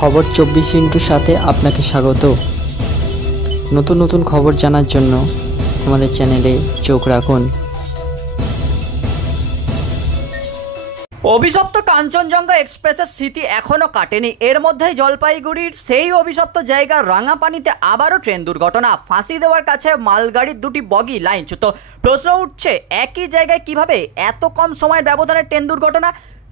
খবর 24 সাথে আপনাকে স্বাগত। নতুন নতুন খবর জানার জন্য আমাদের চ্যানেলে চোখ রাখুন। অভিশপ্ত কাঞ্চনজঙ্ঘা এক্সপ্রেসের স্মৃতি এখনও কাটেনি। এর মধ্যেই জলপাইগুড়ির সেই অভিশপ্ত জায়গা রাঙাপানিতে আবারও ট্রেন দুর্ঘটনা। ফাঁসি দেওয়ার কাছে মালগাড়ির দুটি বগি লাইনচ্যুত। প্রশ্ন উঠছে, একই জায়গায় কিভাবে এত কম সময়ের ব্যবধানে ট্রেন দুর্ঘটনা?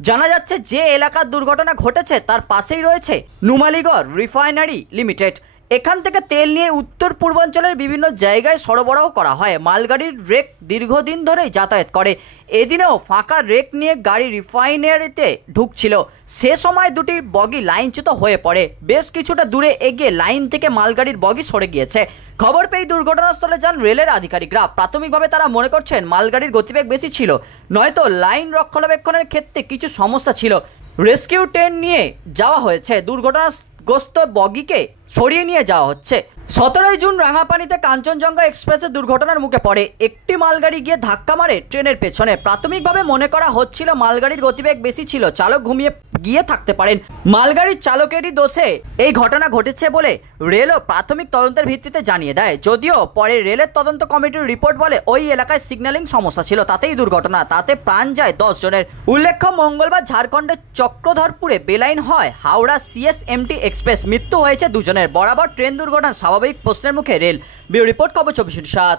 জানা যাচ্ছে যে এলাকার দুর্ঘটনা ঘটেছে তার পাশেই রয়েছে নুমালীগড় রিফাইনারি লিমিটেড। এখান থেকে তেল নিয়ে উত্তর পূর্বাঞ্চলের বিভিন্ন জায়গায় সরবরাহ করা হয়। মালগাড়ির রেক দীর্ঘদিন ধরেই যাতায়াত করে। এদিনেও ফাঁকা রেক নিয়ে গাড়ি রিফাইনারিতে ঢুকছিল। সে সময় দুটি বগি লাইনচ্যুত হয়ে পড়ে। বেশ কিছুটা দূরে এগিয়ে লাইন থেকে মালগাড়ির বগি সরে গিয়েছে। খবর পেয়ে দুর্ঘটনাস্থলে যান রেলের আধিকারিকরা। প্রাথমিকভাবে তারা মনে করছেন মালগাড়ির গতিবেগ বেশি ছিল, নয়তো লাইন রক্ষণাবেক্ষণের ক্ষেত্রে কিছু সমস্যা ছিল। রেস্কিউ ট্রেন নিয়ে যাওয়া হয়েছে। দুর্ঘটনাগ্রস্ত বগিকে সরিয়ে নিয়ে যাওয়া হচ্ছে। 17 জুন রাঙাপানিতে কাঞ্চনজঙ্ঘা এক্সপ্রেসের দুর্ঘটনার মুখে পড়ে। একটি মালগাড়ি গিয়ে ধাক্কা মারে ট্রেনের পেছনে। প্রাথমিকভাবে মনে করা হচ্ছিল মালগাড়ির গতিবেগ বেশি ছিল, চালক ঘুমিয়ে গিয়ে থাকতে পারেন। মালগাড়ির চালকেরই দোষে এই ঘটনা ঘটেছে বলে রেলও প্রাথমিক তদন্তের ভিত্তিতে জানিয়ে দেয়। যদিও পরে রেলের তদন্ত কমিটির রিপোর্ট বলে ওই এলাকায় সিগন্যালিং সমস্যা ছিল, তাতেই দুর্ঘটনা। তাতে প্রাণ যায় 10 জনের। উল্লেখ্য, মঙ্গলবার ঝাড়খণ্ডের চক্রধরপুরে বেলাইন হয় হাওড়া CSMT এক্সপ্রেস। মৃত্যু হয়েছে 2 জনের। বরাবর ট্রেন দুর্ঘটনা স্বাভাবিক প্রশ্নের মুখে রেল। ব্যুরো রিপোর্ট, খবর 24/7।